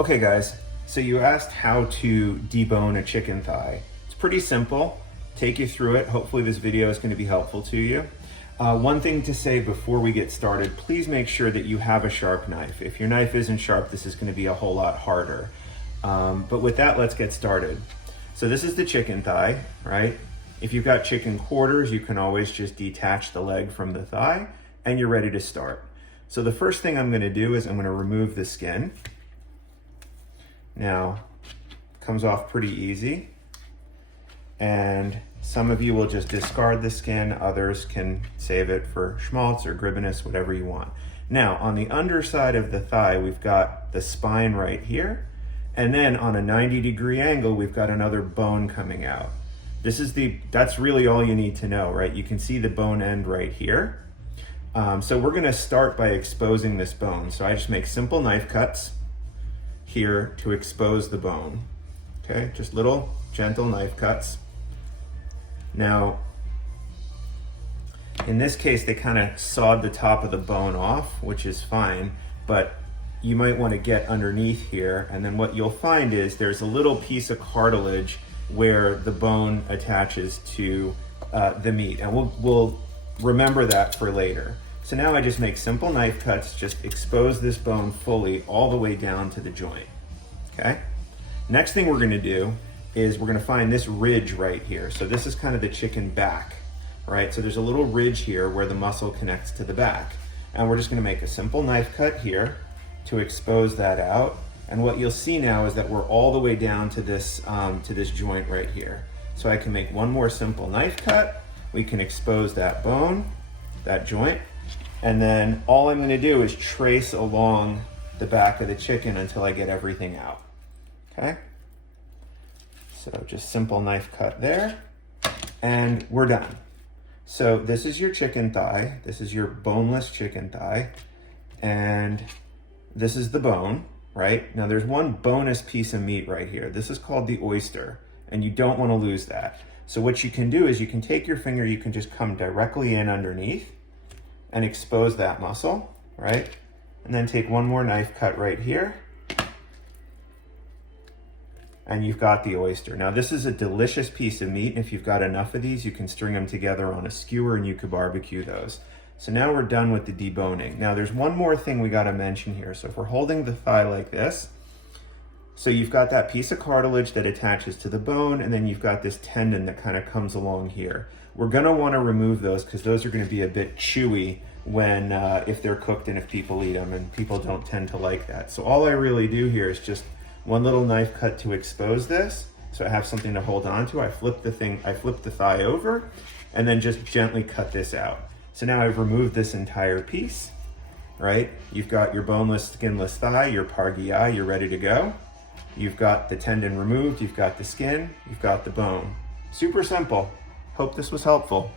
Okay guys, so you asked how to debone a chicken thigh. It's pretty simple. Take you through it. Hopefully this video is going to be helpful to you. One thing to say before we get started, please make sure that you have a sharp knife. If your knife isn't sharp, this is going to be a whole lot harder. But with that, let's get started. So this is the chicken thigh, right? If you've got chicken quarters, you can always just detach the leg from the thigh and you're ready to start. So the first thing I'm going to do is I'm going to remove the skin. Now, comes off pretty easy, and some of you will just discard the skin, others can save it for schmaltz or gribbinus, whatever you want. Now, on the underside of the thigh, we've got the spine right here, and then on a 90-degree angle, we've got another bone coming out. That's really all you need to know, right? You can see the bone end right here. So we're gonna start by exposing this bone. So I just make simple knife cuts here to expose the bone. Okay, just little gentle knife cuts. Now, in this case, they kind of sawed the top of the bone off, which is fine, but you might want to get underneath here, and then what you'll find is there's a little piece of cartilage where the bone attaches to the meat, and we'll remember that for later. So now I just make simple knife cuts, just expose this bone fully all the way down to the joint, okay? Next thing we're gonna do is we're gonna find this ridge right here. So this is kind of the chicken back, right? So there's a little ridge here where the muscle connects to the back. And we're just gonna make a simple knife cut here to expose that out. And what you'll see now is that we're all the way down to this joint right here. So I can make one more simple knife cut. We can expose that bone, that joint, and then all I'm gonna do is trace along the back of the chicken until I get everything out, okay? So just simple knife cut there, and we're done. So this is your chicken thigh, this is your boneless chicken thigh, and this is the bone, right? Now there's one bonus piece of meat right here. This is called the oyster, and you don't wanna lose that. So what you can do is you can take your finger, you can just come directly in underneath and expose that muscle, right? And then take one more knife cut right here, and you've got the oyster. Now this is a delicious piece of meat, and if you've got enough of these, you can string them together on a skewer and you could barbecue those. So now we're done with the deboning. Now there's one more thing we gotta mention here. So if we're holding the thigh like this, so you've got that piece of cartilage that attaches to the bone, and then you've got this tendon that kind of comes along here. We're gonna wanna remove those because those are gonna be a bit chewy when if they're cooked and if people eat them, and people don't tend to like that. So all I really do here is just one little knife cut to expose this, so I have something to hold on to. I flip the thigh over, and then just gently cut this out. So now I've removed this entire piece, right? You've got your boneless, skinless thigh, your pargiyot, you're ready to go. You've got the tendon removed, you've got the skin, you've got the bone. Super simple. Hope this was helpful.